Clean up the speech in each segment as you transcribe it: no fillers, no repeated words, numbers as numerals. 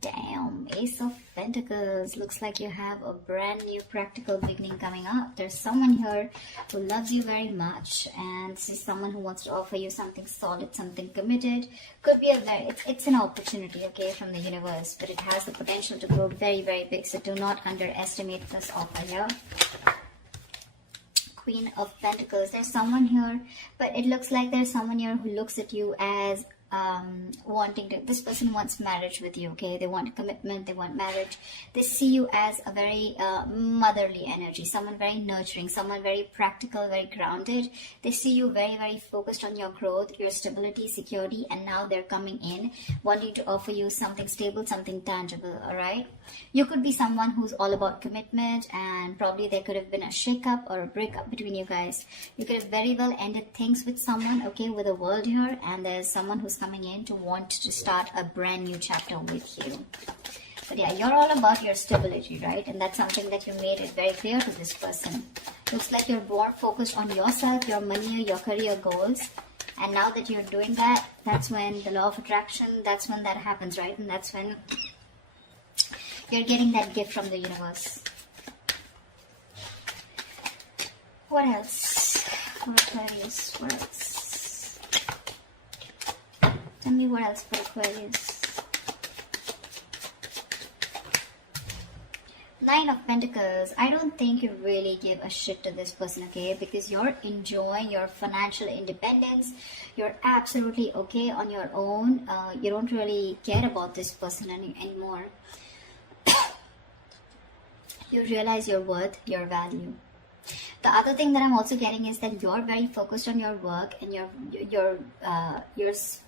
Damn, Ace of Pentacles. Looks like you have a brand new practical beginning coming up. There's someone here who loves you very much, and this is someone who wants to offer you something solid, something committed. Could be it's an opportunity, okay, from the universe, but it has the potential to grow very, very big. So do not underestimate this offer here. Queen of Pentacles. There's someone here, but it looks like there's someone here who looks at you as this person wants marriage with you, okay? They want commitment, they want marriage. They see you as a very motherly energy, someone very nurturing, someone very practical, very grounded. They see you very, very focused on your growth, your stability, security, and now they're coming in wanting to offer you something stable, something tangible. All right, you could be someone who's all about commitment, and probably there could have been a shake-up or a breakup between you guys. You could have very well ended things with someone, okay, with a world here, and there's someone who's coming in to want to start a brand new chapter with you. But yeah, you're all about your stability, right? And that's something that you made it very clear to this person. Looks like you're more focused on yourself, your money, your career goals. And now that you're doing that, that's when the law of attraction, that's when that happens, right? And that's when you're getting that gift from the universe. What else? For Aquarius, what else? Tell me what else for Aquarius. Nine of Pentacles. I don't think you really give a shit to this person, okay? Because you're enjoying your financial independence. You're absolutely okay on your own. You don't really care about this person anymore. You realize your worth, your value. The other thing that I'm also getting is that you're very focused on your work, and you're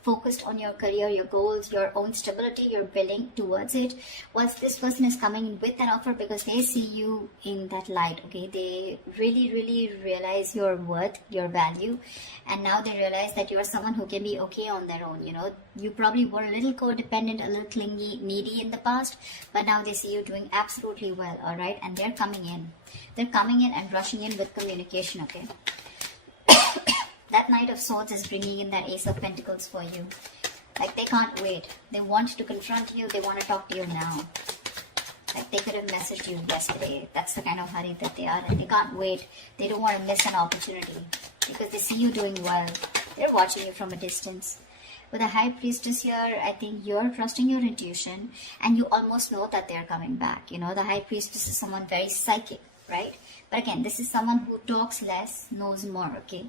focused on your career, your goals, your own stability. You're building towards it. Whilst this person is coming with an offer because they see you in that light, okay? They really, really realize your worth, your value, and now they realize that you're someone who can be okay on their own, you know? You probably were a little codependent, a little clingy, needy in the past, but now they see you doing absolutely well, all right? And they're coming in. They're coming in and rushing in with communication, okay? That Knight of Swords is bringing in that Ace of Pentacles for you. Like, they can't wait. They want to confront you. They want to talk to you now. Like, they could have messaged you yesterday. That's the kind of hurry that they are. And they can't wait. They don't want to miss an opportunity because they see you doing well. They're watching you from a distance. With the High Priestess here, I think you're trusting your intuition, and you almost know that they're coming back. You know, the High Priestess is someone very psychic, right? But again, this is someone who talks less, knows more, okay?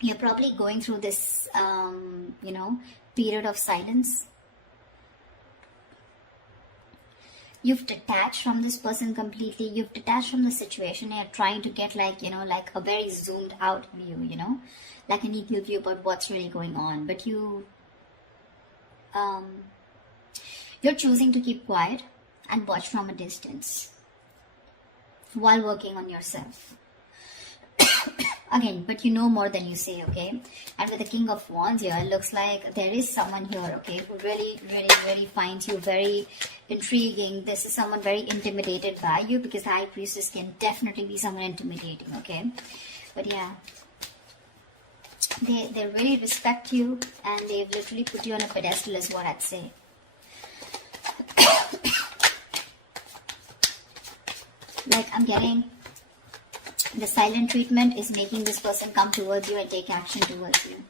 You're probably going through this, you know, period of silence. You've detached from this person completely. You've detached from the situation. You're trying to get, like, you know, like a very zoomed out view, you know, like an eagle view about what's really going on. But you're choosing to keep quiet and watch from a distance while working on yourself. Again, but you know more than you say, okay? And with the King of Wands here, it looks like there is someone here, okay, who really, really, really finds you very intriguing. This is someone very intimidated by you, because the High Priestess can definitely be someone intimidating, okay? But yeah, they really respect you, and they've literally put you on a pedestal is what I'd say. Like, I'm getting the silent treatment is making this person come towards you and take action towards you.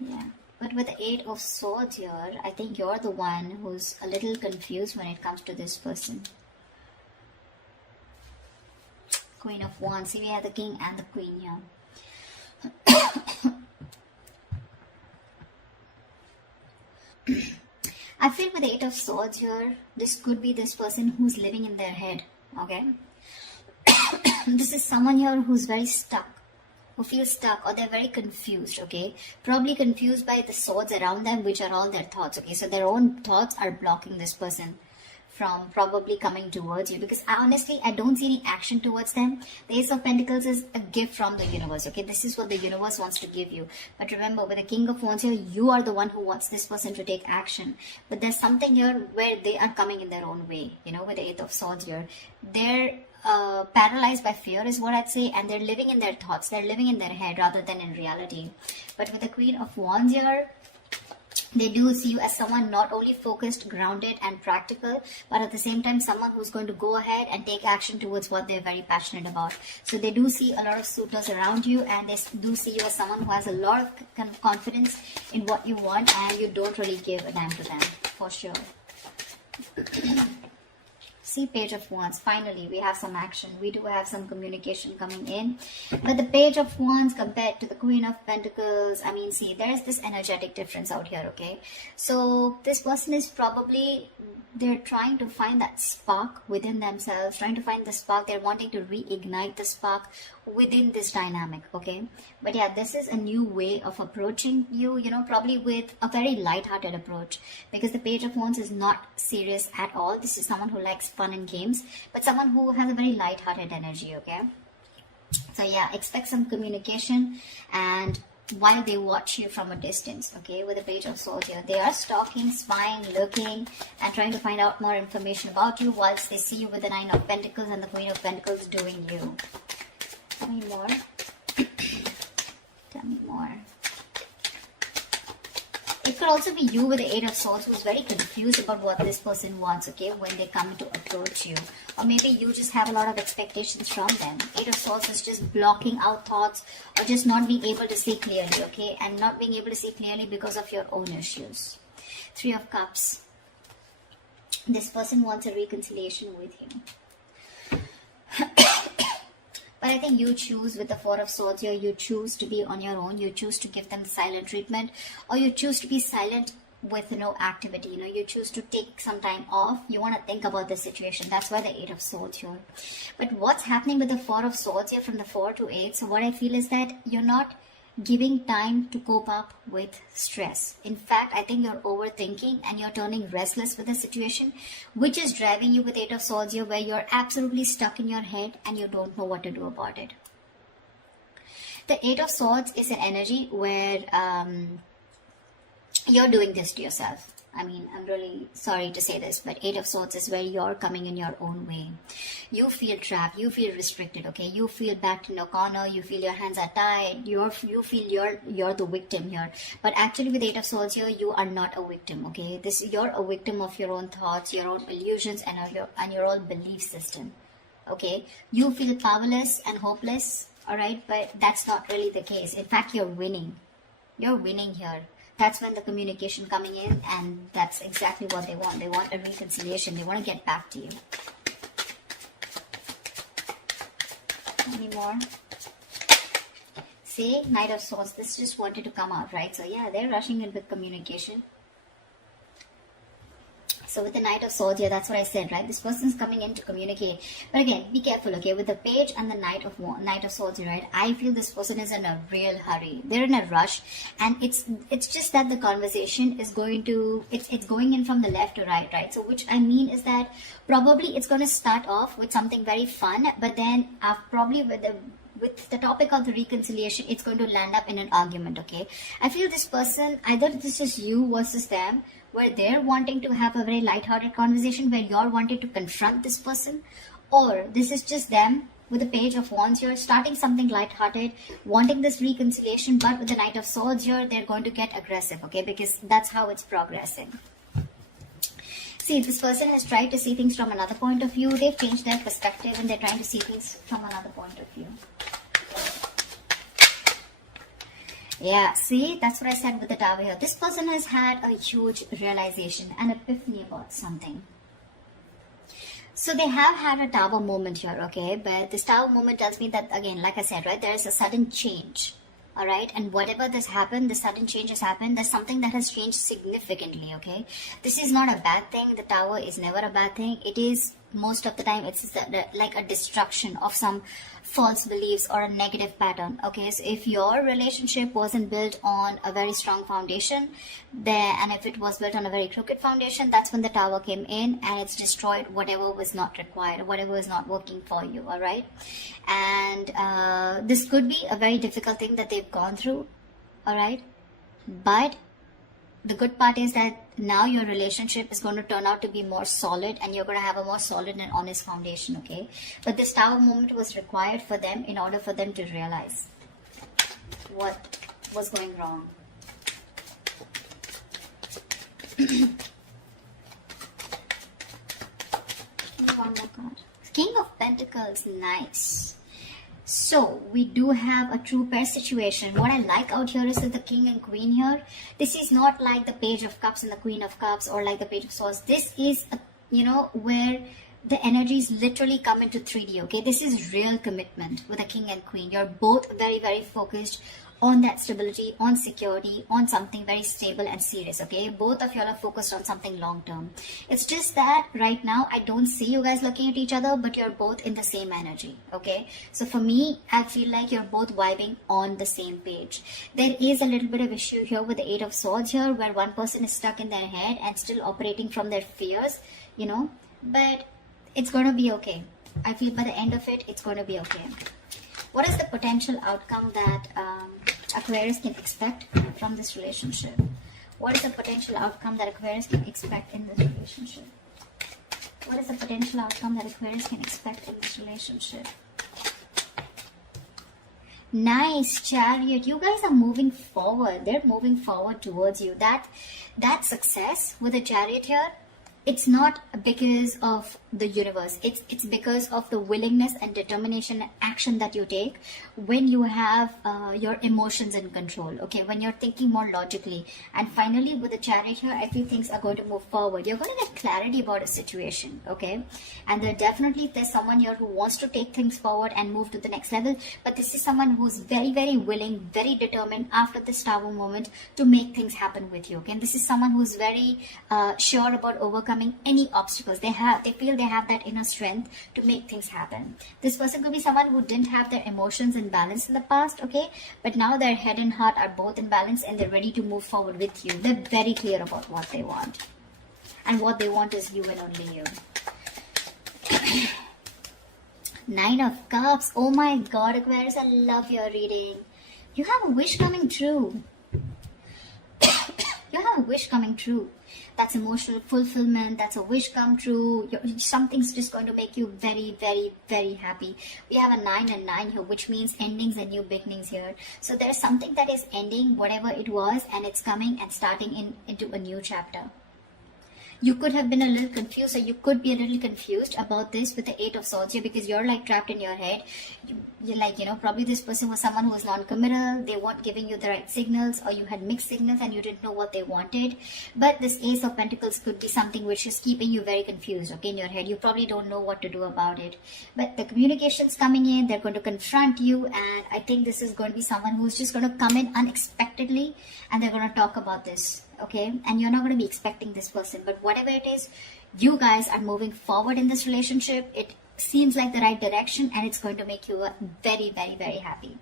Yeah. But with the Eight of Swords here, I think you're the one who's a little confused when it comes to this person. Queen of Wands. See, we have the King and the Queen here. I feel with the Eight of Swords here, this could be this person who's living in their head, okay? This is someone here who's very stuck, who feels stuck, or they're very confused, okay? Probably confused by the swords around them, which are all their thoughts, okay? So their own thoughts are blocking this person from probably coming towards you, because honestly, I don't see any action towards them. The Ace of Pentacles is a gift from the universe, okay? This is what the universe wants to give you. But remember, with the King of Wands here, you are the one who wants this person to take action. But there's something here where they are coming in their own way, you know, with the Eight of Swords here. They're paralyzed by fear is what I'd say, and they're living in their thoughts, they're living in their head rather than in reality. But with the Queen of Wands here, they do see you as someone not only focused, grounded and practical, but at the same time someone who's going to go ahead and take action towards what they're very passionate about. So they do see a lot of suitors around you, and they do see you as someone who has a lot of kind of confidence in what you want, and you don't really give a damn to them, for sure. See, Page of Wands. Finally, we have some action. We do have some communication coming in. But the Page of Wands compared to the Queen of Pentacles, I mean, see, there is this energetic difference out here, okay? So this person is probably, they're trying to find that spark within themselves, trying to find the spark. They're wanting to reignite the spark within this dynamic, okay? But yeah, this is a new way of approaching you, you know, probably with a very light-hearted approach, because the Page of Wands is not serious at all. This is someone who likes fun and games, but someone who has a very light-hearted energy, okay? So yeah, expect some communication, and while they watch you from a distance, okay, with the Page of Swords here, they are stalking, spying, looking, and trying to find out more information about you, whilst they see you with the Nine of Pentacles and the Queen of Pentacles doing you. Tell me more. Tell me more. It could also be you with the Eight of Swords who's very confused about what this person wants, okay, when they come to approach you. Or maybe you just have a lot of expectations from them. Eight of Swords is just blocking out thoughts, or just not being able to see clearly, okay, and not being able to see clearly because of your own issues. Three of Cups. This person wants a reconciliation with you. But I think you choose with the Four of Swords here, you choose to be on your own, you choose to give them the silent treatment, or you choose to be silent with no activity, you know, you choose to take some time off, you want to think about the situation. That's why the Eight of Swords here. But what's happening with the Four of Swords here from the 4 to 8, so what I feel is that you're not giving time to cope up with stress. In fact, I think you're overthinking and you're turning restless with the situation, which is driving you with Eight of Swords here, where you're absolutely stuck in your head and you don't know what to do about it. The Eight of Swords is an energy where you're doing this to yourself. I mean, I'm really sorry to say this, but Eight of Swords is where you're coming in your own way. You feel trapped, you feel restricted, okay? You feel backed in a corner, you feel your hands are tied, you feel you're the victim here. But actually with Eight of Swords here, you are not a victim, okay? You're a victim of your own thoughts, your own illusions, and your own belief system, okay? You feel powerless and hopeless, alright? But that's not really the case. In fact, you're winning. You're winning here. That's when the communication coming in, and that's exactly what they want. They want a reconciliation. They want to get back to you. Any more? See, Knight of Swords. This just wanted to come out, right? So yeah, they're rushing in with communication. So with the Knight of Swords here, that's what I said, right? This person's coming in to communicate. But again, be careful, okay? With the Page and the Knight of Swords here, right? I feel this person is in a real hurry. They're in a rush. And it's just that the conversation is going to, it's going in from the left to right, right? So which I mean is that probably it's going to start off with something very fun. But then probably with the topic of the reconciliation, it's going to land up in an argument, okay? I feel this person, either this is you versus them, where they're wanting to have a very light-hearted conversation, where you're wanting to confront this person, or this is just them with the Page of Wands here, starting something light-hearted, wanting this reconciliation, but with the Knight of Swords here, they're going to get aggressive, okay? Because that's how it's progressing. See, this person has tried to see things from another point of view. They've changed their perspective and they're trying to see things from another point of view. Yeah, see, that's what I said with the Tower here. This person has had a huge realization, an epiphany about something. So they have had a Tower moment here, okay? But this Tower moment tells me that, again, like I said, right, there is a sudden change. Alright, and whatever this happened, the sudden change has happened, there's something that has changed significantly, okay? This is not a bad thing. The Tower is never a bad thing. It is, most of the time, it's like a destruction of some false beliefs or a negative pattern, okay? So if your relationship wasn't built on a very strong foundation, and if it was built on a very crooked foundation, that's when the Tower came in and it's destroyed whatever was not required, whatever was not working for you, alright? And this could be a very difficult thing that they've gone through, alright? But the good part is that now your relationship is going to turn out to be more solid, and you're going to have a more solid and honest foundation, okay? But this Tower moment was required for them in order for them to realize what was going wrong. One more card. King of Pentacles, nice. So we do have a true pair situation. What I like out here is that the King and Queen here, this is not like the Page of Cups and the Queen of Cups, or like the Page of Swords. This is where the energies literally come into 3D, okay? This is real commitment with the King and Queen. You're both very, very focused on that stability, on security, on something very stable and serious, okay? Both of y'all are focused on something long term. It's just that right now I don't see you guys looking at each other, but you're both in the same energy, okay? So for me, I feel like you're both vibing on the same page. There is a little bit of issue here with the Eight of Swords here, where one person is stuck in their head and still operating from their fears, but it's going to be okay. I feel by the end of it, it's going to be okay. What is the potential outcome that Aquarius can expect from this relationship? What is the potential outcome that Aquarius can expect in this relationship? What is the potential outcome that Aquarius can expect in this relationship? Nice, Chariot. You guys are moving forward. They're moving forward towards you. That success with the Chariot here, it's not because of the universe. It's because of the willingness and determination and action that you take when you have your emotions in control, okay? When you're thinking more logically. And finally, with the Chariot here, I feel things are going to move forward. You're going to get clarity about a situation, okay? And there's someone here who wants to take things forward and move to the next level. But this is someone who's very, very willing, very determined after this Tower moment to make things happen with you, okay? And this is someone who's very sure about overcoming any obstacles. They feel they have that inner strength to make things happen. This person could be someone who didn't have their emotions in balance in the past, okay? But now their head and heart are both in balance, and they're ready to move forward with you. They're very clear about what they want. And what they want is you and only you. Nine of Cups. Oh my God, Aquarius, I love your reading. You have a wish coming true. You have a wish coming true. That's emotional fulfillment. That's a wish come true. Something's just going to make you very, very, very happy. We have a 9 and 9 here, which means endings and new beginnings here. So there's something that is ending, whatever it was, and it's coming and starting into a new chapter. You could have been a little confused, or you could be a little confused about this with the Eight of Swords here, because you're like trapped in your head. You're like, probably this person was someone who was non-committal. They weren't giving you the right signals, or you had mixed signals and you didn't know what they wanted. But this Ace of Pentacles could be something which is keeping you very confused, okay, in your head. You probably don't know what to do about it. But the communication's coming in. They're going to confront you, and I think this is going to be someone who's just going to come in unexpectedly, and they're going to talk about this. Okay, and you're not going to be expecting this person, but whatever it is, you guys are moving forward in this relationship. It seems like the right direction, and it's going to make you very, very, very happy.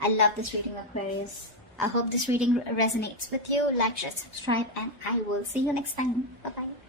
I love this reading, Aquarius. I hope this reading resonates with you. Like, share, subscribe, and I will see you next time. Bye-bye.